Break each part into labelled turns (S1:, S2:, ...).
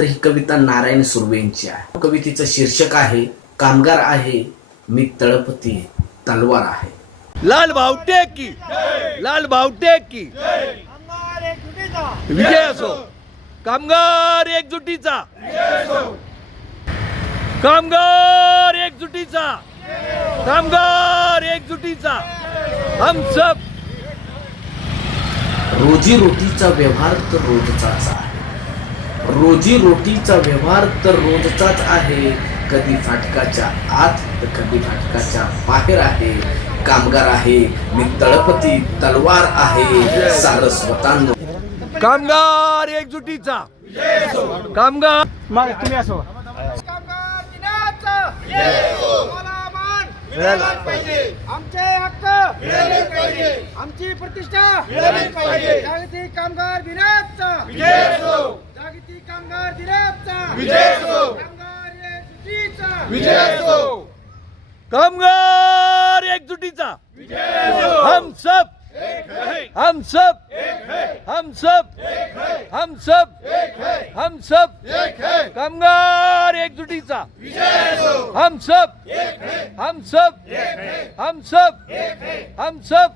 S1: तर ही कविता नारायण सुर्वे यांची आहे कवितेचं शीर्षक आहे कामगार आहे मी तळपती तलवार आहे.
S2: लाल भावटे की लाल भावटे की विजय असो. कामगार एकजुटीचा. कामगार एकजुटीचा. कामगार एकजुटीचा. हम सब
S1: रोजी रोटीचा व्यवहार तर रोजचाच आहे. रोजी रोटीचा व्यवहार तर रोजचाच आहे. कधी फाटकाच्या आत तर कधी फाटकाच्या बाहेर आहे. कामगार आहे मी तळपती तलवार आहे. सारस्वतांनो
S2: कामगार एकजुटीचा. कामगार
S3: कामगार दिनाचं. तुम्हाला मान
S2: मिळालं
S3: आमचे हक्क आमची प्रतिष्ठा जागतिक कामगार दिनाचा. जागतिक कामगार दिनाचा कामगार एकजुटीचा.
S2: कामगार एकजुटीचा. हम सब. हम सब. हम सब. हम सब. हम सब. कामगार एकजुटीचा. हम सब. हम सब. हम सब. हम सब.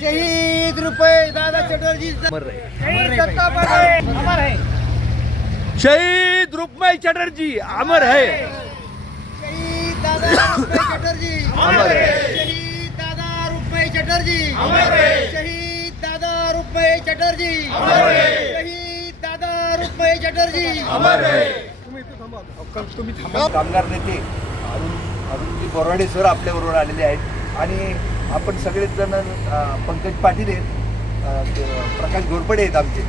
S3: शहीद रुपये दादा चटर्जी
S2: अमर रहे।
S3: शहीद दत्ता पाटील अमर है।
S2: शहीद रुक्माई चटर्जी अमर है।
S3: शहीद दादा रुपये चटर्जी।
S2: अमर है।
S3: शहीद दादा रुपये चटर्जी। शहीद दादा रुपये चटर्जी। दादा रुपये चटर्जी।
S4: कामगार नेते. अरुण अरुणजी बोराडे सर आपल्याबरोबर आलेले आहेत. आणि आपण सगळेच जण पंकज पाटील आहेत प्रकाश घोरपडे आहेत आमचे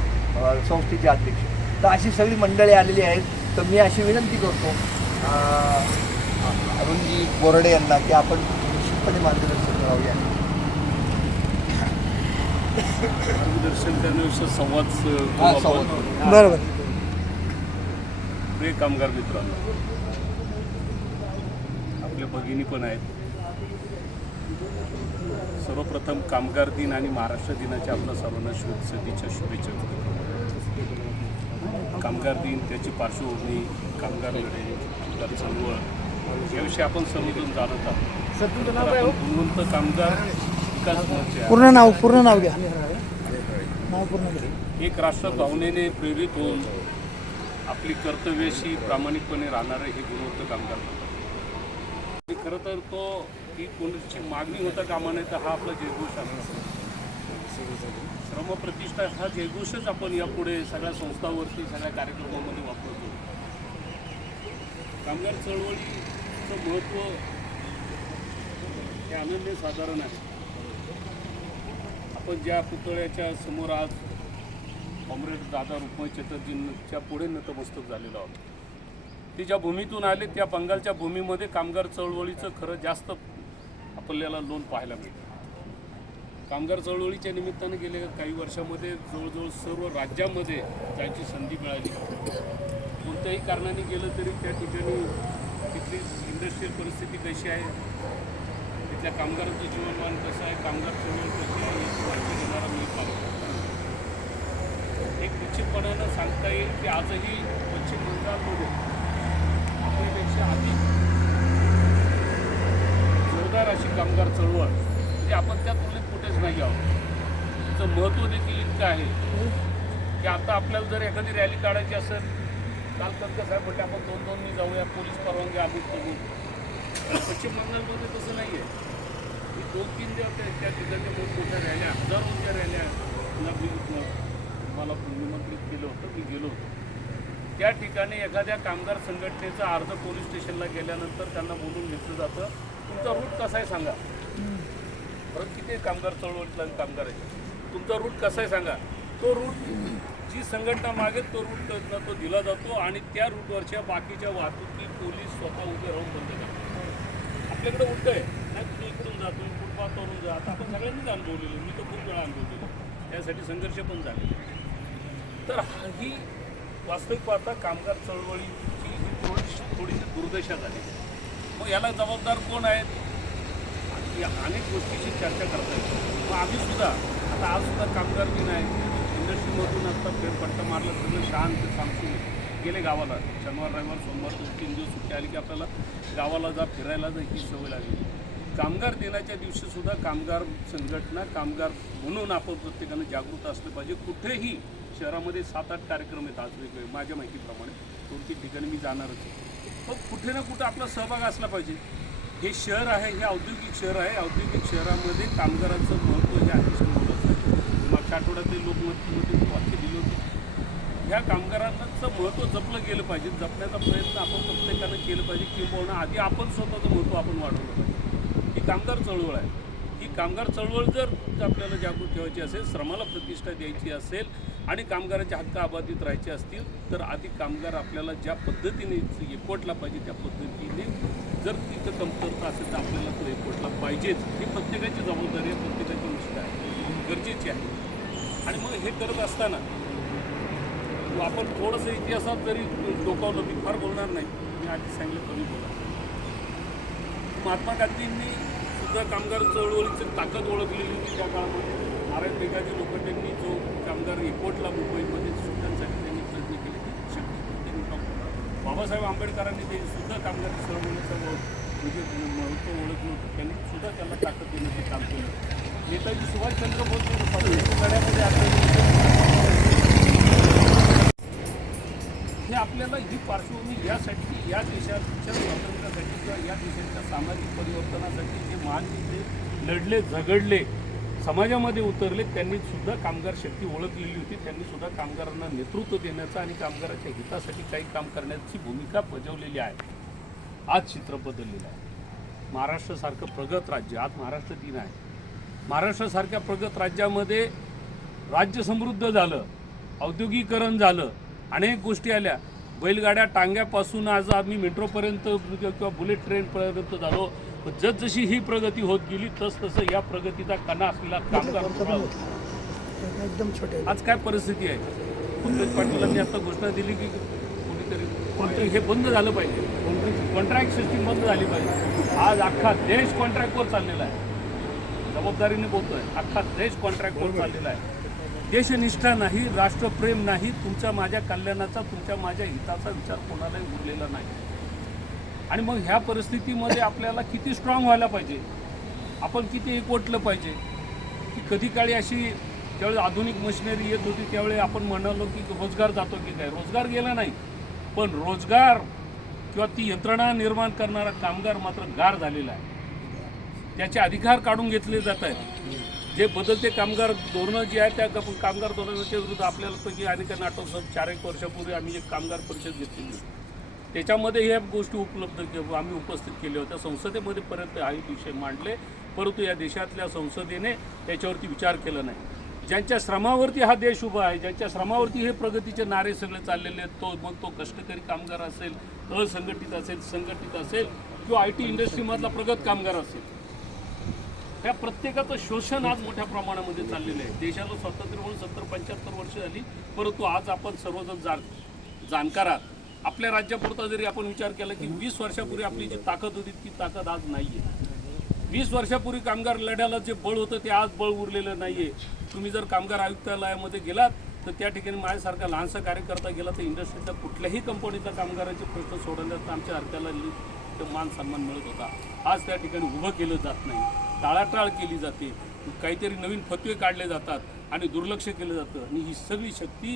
S4: संस्थेचे अध्यक्ष. तर अशी सगळी मंडळी आलेली आहेत. तर मी अशी विनंती करतो अरुणजी बोराडे यांना की आपण निश्चितपणे मार्गदर्शन करावूया
S5: मार्गदर्शन करण्याविषयी संवाद
S4: हा.
S3: बरोबर.
S5: प्रिय कामगार मित्रांनो आपल्या भगिनी पण आहेत. सर्वप्रथम कामगार दिन आणि महाराष्ट्र दिनाच्या आपल्या सर्वांना शुभ सदिच्छा शुभेच्छा. कामगार दिन त्याची पार्श्वभूमी कामगार लढे कामगार चळवळ. याविषयी आपण समजून जाणत आहोत. आपण गुणवंत कामगार विकास मोर्चा
S3: पूर्ण नाव पूर्ण नाव घ्या. नाव पूर्ण घ्या.
S5: एक राष्ट्र भावनेने प्रेरित होऊन आपली कर्तव्याशी प्रामाणिकपणे राहणारे हे गुणवंत कामगार खरं तर तो ही कोणाची मागणी होता कामा नये तर हा आपला जयघोष आहे. श्रमप्रतिष्ठा हा जयघोषच आपण यापुढे सगळ्या संस्थावरती सगळ्या कार्यक्रमामध्ये वापरतो. कामगार चळवळीचं महत्त्व हे अनन्य साधारण आहे. आपण ज्या पुतळ्याच्या समोर आज कॉम्रेड दादा रुक्मय चटर्जींच्या पुढे नतमस्तक झालेलो आहोत. ते ज्या भूमीतून आले त्या बंगालच्या भूमीमध्ये कामगार चळवळीचं खरं जास्त आपल्याला लोन पाहायला मिळतं. कामगार चळवळीच्या निमित्तानं गेल्या काही वर्षामध्ये जवळजवळ सर्व राज्यामध्ये जायची संधी मिळाली. कोणत्याही कारणाने गेलं तरी त्या ठिकाणी तिथली इंडस्ट्रीयल परिस्थिती कशी आहे? तिथल्या कामगारांचं जीवनमान कसं आहे? कामगार चळवळ कशी आहे? याची माहिती देणारा मी एक निश्चितपणानं सांगता येईल की आजही पश्चिम बंगालमध्ये नोकरीपेक्षा अधिक जोरदार अशी कामगार चळवळ म्हणजे आपण त्या तुलनेत कुठेच नाही आहोत. तिचं महत्त्व देखील इतकं आहे की आता आपल्याला जर एखादी रॅली काढायची असेल काल कनक साहेब म्हटले आपण दोन दोन मी जाऊया पोलीस परवानगी आधीच करून पश्चिम बंगालमध्ये तसं नाही आहे मी दोन तीन दिवस त्या त्या ठिकाणी मोठमोठ्या रॅल्या हजारोच्या रॅल्या मला मी मला निमंत्रित केलं होतं मी गेलो होतो. त्या ठिकाणी एखाद्या कामगार संघटनेचा अर्ज पोलीस स्टेशनला गेल्यानंतर त्यांना बोलून घेतलं जातं. तुमचा रूट कसा आहे सांगा. परत किती कामगार चळवळीतला कामगार आहे तुमचा रूट कसा आहे सांगा. तो रूट जी संघटना मागेल तो रूट तो दिला जातो आणि त्या रूटवरच्या बाकीच्या वाहतुकी पोलीस स्वतः उभे राहून बंद करतात. आपल्याकडे उलट आहे. नाही तुम्ही इकडून जा तुम्ही फुटपाथवरून जा. आता आपण सगळ्यांनीच अनुभवलेलो मी तर खूप वेळा अनुभवलेलो त्यासाठी संघर्ष पण झाले तर ही वास्तविक पाहता कामगार चळवळीची ही थोडीशी थोडीशी दुर्दशा झाली. मग याला जबाबदार कोण आहेत? या अनेक गोष्टीची चर्चा करता येते मग आम्ही सुद्धा आता आज सुद्धा कामगार दिन आहे. इंडस्ट्रीमधून आत्ता फेरपट्ट मारलं सगळं शांत सांगून गेले गावाला. शनिवार रविवार सोमवार दोन तीन दिवस सुट्टी आली की आपल्याला गावाला जा फिरायला जा ही सवय लागली. कामगार दिनाच्या दिवशी सुद्धा कामगार संघटना कामगार म्हणून आपण प्रत्येकानं जागृत असलं पाहिजे. कुठेही शहरामध्ये सात आठ कार्यक्रम आहेत आज वेगवेगळे माझ्या माहितीप्रमाणे. दोन तीन ठिकाणी मी जाणारच आहे. पण कुठे ना कुठं आपला सहभाग असला पाहिजे. हे शहर आहे हे औद्योगिक शहर आहे. औद्योगिक शहरामध्ये कामगारांचं महत्त्व हे अतिशय महत्त्वाचं आहे. मागच्या आठवड्यात लोकमतमध्ये वाक्य दिली होती. ह्या कामगारांचं महत्त्व जपलं गेलं पाहिजे जपण्याचा प्रयत्न आपण प्रत्येकानं केलं पाहिजे. किंबहुना आधी आपण स्वतःचं महत्त्व आपण वाढवलं पाहिजे. ही कामगार चळवळ आहे. ही कामगार चळवळ जर आपल्याला जागृत ठेवायची असेल श्रमाला प्रतिष्ठा द्यायची असेल आणि कामगाराचे हक्क अबाधित राहायचे असतील तर आधी कामगार आपल्याला ज्या पद्धतीने एकवटला पाहिजे त्या पद्धतीने जर तिथं कमतरता असेल तर आपल्याला तो एकवटला पाहिजेच. ही प्रत्येकाची जबाबदारी आहे प्रत्येकाची गोष्ट आहे. गरजेची आहे. आणि मग हे करत असताना आपण थोडंसं इतिहासात जरी डोकावलं मी फार बोलणार नाही. मी आधी सांगितलं कमी बोला महात्मा गांधींनी सुद्धा कामगार चळवळीची ताकद ओळखलेली होती त्या काळामध्ये. नारायण लोक त्यांनी जो कामगार रिपोर्टला मुंबईमध्ये सुट्ट्यांसाठी त्यांनी प्रयत्न केले ती शक्य त्यांनी डॉक्टर बाबासाहेब आंबेडकरांनी ते सुद्धा कामगार चळवळीचं म्हणजे महत्त्व ओळख नव्हतं त्यांनी सुद्धा त्याला ताकद देण्याचं काम केलं नेताजी सुभाषचंद्र बोस लढ्यामध्ये हे आपल्याला ही पार्श्वभूमी यासाठी या देशाच्या स्वातंत्र्यासाठी किंवा या देशाच्या सामाजिक परिवर्तनासाठी जे महान नेते लढले झगडले समाजामध्ये उतरले त्यांनी सुद्धा कामगार शक्ती ओळखलेली होती. त्यांनी सुद्धा कामगारांना नेतृत्व देण्याचं आणि कामगाराच्या हितासाठी काही काम करण्याची भूमिका बजावलेली आहे. आज चित्र बदललेलं आहे. महाराष्ट्रासारखं प्रगत राज्य आज महाराष्ट्र दिन आहे. महाराष्ट्रासारख्या प्रगत राज्यामध्ये राज्य समृद्ध झालं औद्योगिकरण झालं अनेक गोष्टी आल्या. बैलगाड्या टांग्यापासून आज आम्ही मेट्रोपर्यंत किंवा बुलेट ट्रेनपर्यंत झालो. जसजशी ही प्रगती होत गेली तस तसं या प्रगतीचा कणा असलेला कामगार होता.
S3: एकदम छोटे
S5: आज काय परिस्थिती आहे? पंकज पाटीलांनी आता घोषणा दिली की कोणीतरी कोणतरी हे बंद झालं पाहिजे. कॉन्ट्रॅक्ट सिस्टीम बंद झाली पाहिजे. आज अख्खा देश कॉन्ट्रॅक्टवर चाललेला आहे. जबाबदारीने बोलतोय. अख्खा देश कॉन्ट्रॅक्टवर चाललेला आहे. देशनिष्ठा नाही राष्ट्रप्रेम नाही तुमच्या माझ्या कल्याणाचा तुमच्या माझ्या हिताचा विचार कोणालाही उरलेला नाही. आणि मग ह्या परिस्थितीमध्ये आपल्याला किती स्ट्रॉंग व्हायला पाहिजे? आपण किती एकवटलं पाहिजे? की कधी काळी अशी ज्यावेळी आधुनिक मशिनरी येत होती त्यावेळी आपण म्हणालो की रोजगार जातो की काय? रोजगार गेला नाही. पण रोजगार किंवा ती यंत्रणा निर्माण करणारा कामगार मात्र गार झालेला आहे. त्याचे अधिकार काढून घेतले जात आहेत. जे बदलते कामगार धोरणं जी आहे त्या कामगार धोरणाच्या विरुद्ध आपल्याला पैकी अनेकांना आठवतं चार एक वर्षापूर्वी आम्ही एक कामगार परिषद घेतलेली होती. त्याच्यामध्ये ह्या गोष्टी उपलब्ध के- आम्ही उपस्थित केल्या होत्या. संसदेमध्ये पर्यंत हा विषय मांडले. परंतु या देशातल्या संसदेने त्याच्यावरती विचार केला नाही. ज्यांच्या श्रमावरती हा देश उभा आहे ज्यांच्या श्रमावरती हे प्रगतीचे नारे सगळे चाललेले आहेत तो मग तो कष्टकरी कामगार असेल असंघटित असेल संघटित असेल किंवा आय टी इंडस्ट्रीमधला प्रगत कामगार असेल. त्या प्रत्येकाचं शोषण आज मोठ्या प्रमाणामध्ये चाललेलं आहे. देशाला स्वातंत्र्य म्हणून सत्तर पंच्याहत्तर वर्ष झाली परंतु आज आपण सर्वजण जाण जाणकार आहात. आपल्या राज्यापुरता जरी आपण विचार केला की वीस वर्षापूर्वी आपली जी ताकद होती ती ताकद आज नाही आहे वीस वर्षापूर्वी कामगार लढ्याला जे बळ होतं ते आज बळ उरलेलं नाही आहे तुम्ही जर कामगार आयुक्तालयामध्ये गेलात तर त्या ठिकाणी माझ्यासारखा लहानसा कार्यकर्ता गेला तर इंडस्ट्रीच्या कुठल्याही कंपनीचा कामगारांचे प्रश्न सोडवण्यात आमच्या अर्थ्याला मान सन्मान मिळत होता. आज त्या ठिकाणी उभं केलं जात नाही. टाळाटाळ केली जाते. काहीतरी नवीन फतवे काढले जातात आणि दुर्लक्ष केलं जातं. आणि ही सगळी शक्ती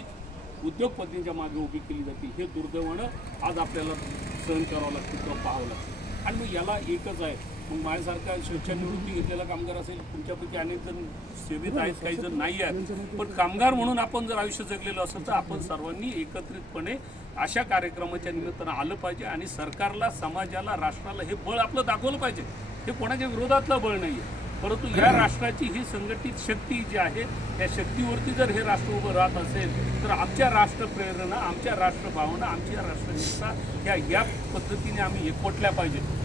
S5: उद्योगपतींच्या मागे उभी केली जाते. हे दुर्दैवानं आज आपल्याला सहन करावं लागतं किंवा पाहावं लागतं. आणि मग याला एकच आहे. मग माझ्यासारखा स्वेच्छानिवृत्ती घेतलेला कामगार असेल तुमच्यापैकी अनेक जण सेवेत आहेत काही जण नाही आहेत. पण कामगार म्हणून आपण जर आयुष्य जगलेलं असेल तर आपण सर्वांनी एकत्रितपणे अशा कार्यक्रमाच्या निमित्तानं आलं पाहिजे आणि सरकारला समाजाला राष्ट्राला हे बळ आपलं दाखवलं पाहिजे. हे कोणाच्या विरोधातलं बळ नाही आहे परंतु या राष्ट्राची ही संघटित शक्ती जी आहे या शक्तीवरती जर हे राष्ट्र उभं राहत असेल तर आमच्या राष्ट्रप्रेरणा आमच्या राष्ट्रभावना आमच्या राष्ट्रनिष्ठा ह्या या पद्धतीने आम्ही एकवटल्या पाहिजेत.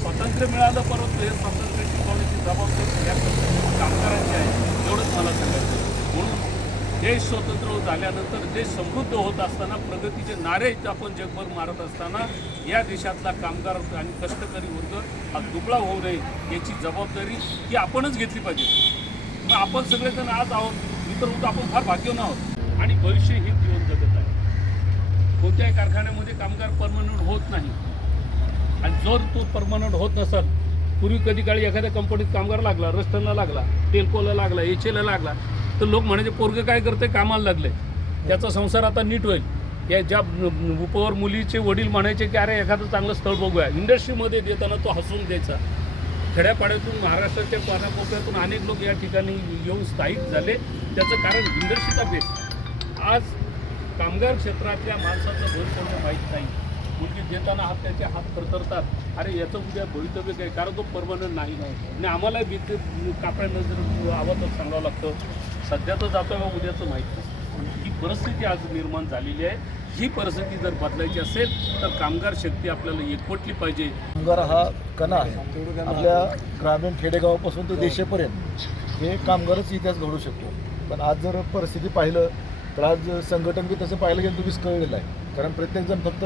S5: स्वातंत्र्य मिळालं परंतु हे स्वातंत्र्य टिकवण्याची जबाबदारी या कामगारांची आहे एवढंच मला सांगायचं देश स्वतंत्र झाल्यानंतर देश समृद्ध होत असताना प्रगतीचे नारे आपण जगभर मारत असताना या देशातला कामगार आणि कष्टकरी वर्ग हा दुबळा होऊ नये याची जबाबदारी ही आपणच घेतली पाहिजे. मग आपण सगळेजण आज आहोत इतर होतो आपण फार भाग्यवान आहोत. आणि भविष्य हे जीवन जगत आहे. कोणत्याही कारखान्यामध्ये कामगार परमनंट होत नाही. आणि जर तो परमनंट होत नसेल पूर्वी कधी काळी एखाद्या कंपनीत कामगार लागला रस्त्यांना लागला टेल्कोला लागला एचेला लागला तर लोक म्हणायचे पोरगे काय करते कामाला लागले. त्याचा संसार आता नीट होईल. या ज्या उपवर मुलीचे वडील म्हणायचे की अरे एखादं चांगलं स्थळ बघूया. इंडस्ट्रीमध्ये देताना तो हसून द्यायचा. खेड्यापाड्यातून महाराष्ट्राच्या पानाकोपऱ्यातून अनेक लोक या ठिकाणी येऊन स्थायिक झाले. त्याचं कारण इंडस्ट्रीचा बेस आज कामगार क्षेत्रातल्या माणसाचं भविष्य माहीत नाही. मुलगी देताना हात त्याचे हात थरथरतात अरे याचं उद्या भवितव्य काय? कारण तो परमनंट नाही. आणि आम्हाला भीती कापड्या नजर आवाजात सांगावं लागतं. सध्याचं जातो का उद्याचं माहीत नाही. ही परिस्थिती आज निर्माण झालेली आहे. ही परिस्थिती जर बदलायची असेल तर कामगार शक्ती आपल्याला एकवटली पाहिजे.
S3: कामगार हा कणा आहे. आपल्या ग्रामीण खेडेगावापासून ते देशेपर्यंत हे कामगारच इतिहास घडू शकतो. पण आज जर परिस्थिती पाहिलं तर आज संघटन बी तसं पाहिलं गेलं तुम्हीच कळलेलं आहे. कारण प्रत्येकजण फक्त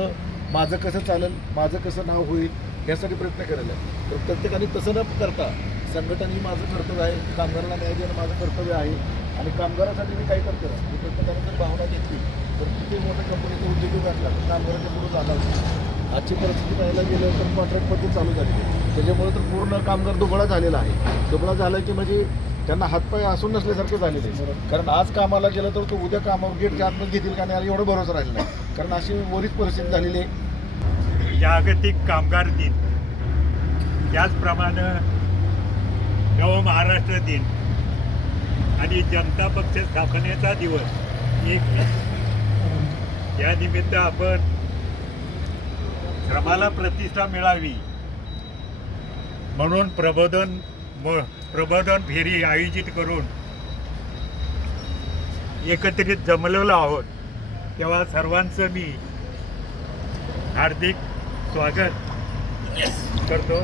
S3: माझं कसं चालेल माझं कसं नाव होईल यासाठी प्रयत्न केलेला आहे. तर प्रत्येकाने तसं न करता संघटन ही माझं कर्तव्य आहे कामगारांना न्याय देणं माझं कर्तव्य आहे. आणि कामगारासाठी मी काही करतो ना प्रत्येकाने जर भावना घेतली तर किती मोठ्या कंपनीचा उद्योजक असला तर कामगाराच्या पुढे जाणार आजची परिस्थिती पाहायला गेलं तर कॉन्ट्रॅक्ट पद्धत चालू झाली आहे. त्याच्यामुळे तर पूर्ण कामगार दुबळा झालेला आहे. दुबळा झाला की म्हणजे त्यांना हातपाय असून नसल्यासारखं झालेलं आहे. कारण आज कामाला गेलं तर तो उद्या कामावर गेटच्या आतमध्ये घेतील का नाही एवढं भरोसा राहिला नाही. कारण अशी वरीच परिस्थिती झालेली आहे.
S6: जागतिक कामगार दिन. त्याचप्रमाणे नव महाराष्ट्र दिन. आणि जनता पक्ष स्थापनेचा दिवस. एक या निमित्त आपण श्रमाला प्रतिष्ठा मिळावी. म्हणून प्रबोधन म- प्रबोधन फेरी आयोजित करून एकत्रित जमलेलो आहोत. तेव्हा सर्वांचं मी हार्दिक स्वागत करतो.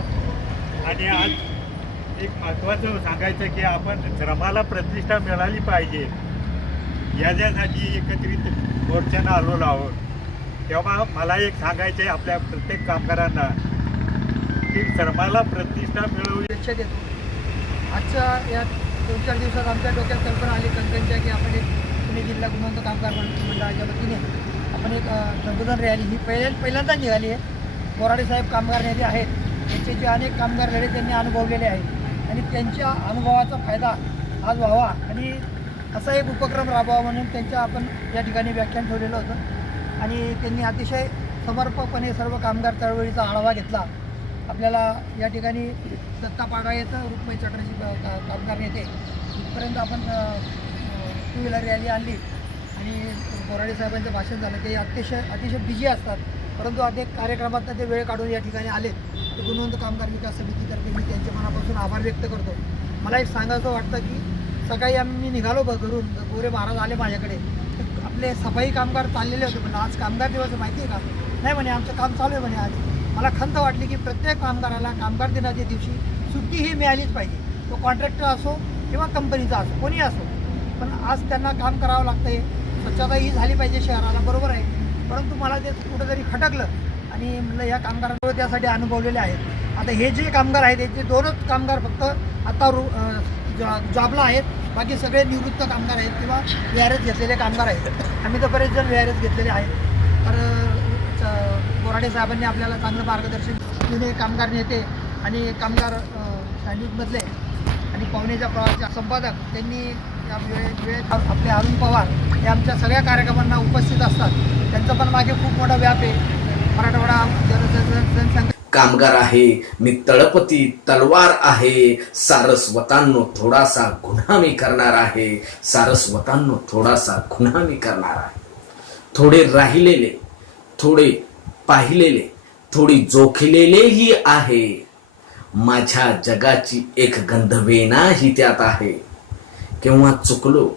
S6: आणि आज एक महत्त्वाचं सांगायचं की आपण श्रमाला प्रतिष्ठा मिळाली पाहिजे. याच्यासाठी एकत्रित मोर्चानं आलेलो आहोत. तेव्हा मला एक सांगायचं आहे आपल्या प्रत्येक कामगारांना की श्रमाला प्रतिष्ठा मिळवली
S7: शुभेच्छा देतो. आजच्या या दोन चार दिवसात आमच्या डोक्यात कल्पना आली कंकणच्या की आपण एक पुणे जिल्हा गुणवंत कामगार मंडळाच्या वतीने आपण एक संबोधन रॅली ही पहिल्या पहिल्यांदा निघाली आहे. बोराडे साहेब कामगार नेते आहेत. त्यांचे जे अनेक कामगार लढे त्यांनी अनुभवलेले आहेत. आणि त्यांच्या अनुभवाचा फायदा आज व्हावा. आणि असा एक उपक्रम राबवा म्हणून त्यांच्या आपण या ठिकाणी व्याख्यान ठेवलेलं होतं. आणि त्यांनी अतिशय समर्पकपणे सर्व कामगार चळवळीचा आढावा घेतला. आपल्याला या ठिकाणी दत्ता पाडा येतं रुक्मई चटर्जी का- कामगार नेते. इथपर्यंत आपण टू व्हीलर रॅली आणली. आणि बोराडे साहेबांचं भाषण झालं. ते अतिशय अतिशय बिझी असतात. परंतु अनेक कार्यक्रमात ते वेळ काढून या ठिकाणी आले तर गुणवंत कामगार विकास समितीतर्फे मी त्यांच्या मनापासून आभार व्यक्त करतो. मला एक सांगायचं वाटतं की सकाळी आम्ही निघालो बघ घरून. गोरे महाराज आले माझ्याकडे. आपले सफाई कामगार चाललेले होते म्हणलं आज कामगार दिवस माहिती आहे का? नाही म्हणे आमचं काम चालू आहे म्हणे आज. मला खंत वाटली की प्रत्येक कामगाराला कामगार दिनाच्या दिवशी सुट्टी ही मिळालीच पाहिजे. तो कॉन्ट्रॅक्टर असो किंवा कंपनीचा असो कोणी असो. पण आज त्यांना काम करावं लागतंय. स्वच्छता ही झाली पाहिजे शहराला बरोबर आहे. परंतु मला ते कुठंतरी खटकलं. आणि म्हणलं या कामगारांवर त्यासाठी अनुभवलेले आहेत. आता हे जे कामगार आहेत याचे दोनच कामगार फक्त आता रु जॉ- जॉबला आहेत बाकी सगळे निवृत्त कामगार आहेत किंवा व्यारेज घेतलेले कामगार आहेत. आम्ही तर बरेच जण व्यारेज घेतलेले आहेत. तर बोराडे साहेबांनी आपल्याला चांगलं मार्गदर्शन जुने कामगार नेते आणि कामगार सैनिकमधले आणि पाहुणेच्या प्रवासचे संपादक त्यांनी या वेळेत वेळेत आपले अरुण पवार हे आमच्या सगळ्या कार्यक्रमांना उपस्थित असतात. त्यांचा पण मागे खूप मोठा व्याप आहे. मराठवाडा जनसंख्या जनसंघ
S1: कामगार आहे मी तळपती तलवार आहे. सारस्वतांनो थोडासा गुन्हा मी करणार आहे. सारस्वतांनो थोडासा गुन्हा मी करणार आहे. थोडे राहिलेले थोडे पाहिलेले थोडी जोखलेलेही आहे. माझ्या जगाची एक गंधवेनाही त्यात आहे. केव्हा चुकलो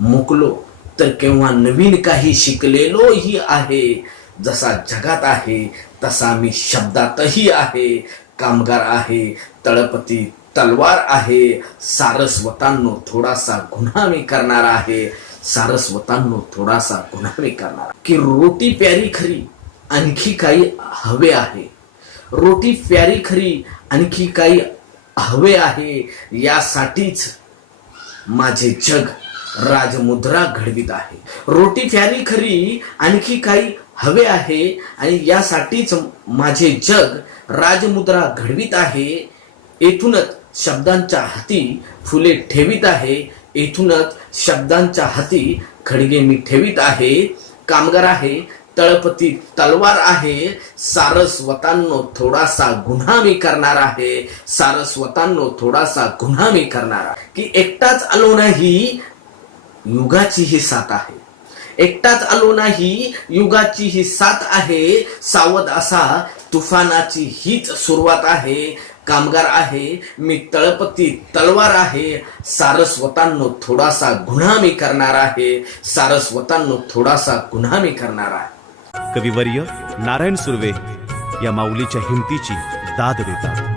S1: मुकलो तर केव्हा नवीन काही शिकलेलोही आहे. जसा जगात आहे तसा मी शब्दातही आहे. कामगार आहे तळपती तलवार आहे. सारस्वतांनो थोडासा गुन्हा मी करणार आहे. सारस्वतांनो थोडासा गुन्हा मी करणार की रोटी प्यारी खरी आणखी काही हवे आहे. रोटी प्यारी खरी आणखी काही हवे आहे. यासाठीच माझे जग राजमुद्रा घडवीत आहे. रोटी प्यारी खरी आणखी काही हवे आहे आणि यासाठीच माझे जग राजमुद्रा घडवीत आहे. येथूनच शब्दांच्या हाती फुले ठेवीत आहे. येथूनच शब्दांच्या हाती खडगे मी ठेवीत आहे. कामगार आहे तळपती तलवार आहे. सारस्वतांनो थोडासा गुन्हा मी करणार आहे. सारस्वतांनो थोडासा गुन्हा मी करणार आहे. की एकटाच आलो नाही युगाची ही साथ आहे. एकटाच आलो नाही. युगाची ही साथ आहे. सावध असा. तुफानाची हीच सुरुवात आहे. कामगार आहे. मी तळपती तलवार आहे. सारस्वतांनो थोडासा गुन्हा मी करणार आहे. सारस्वतांनो थोडासा गुन्हा मी करणार आहे.
S8: कविवर्य नारायण सुर्वे या माऊलीच्या हिमतीची दाद देतात.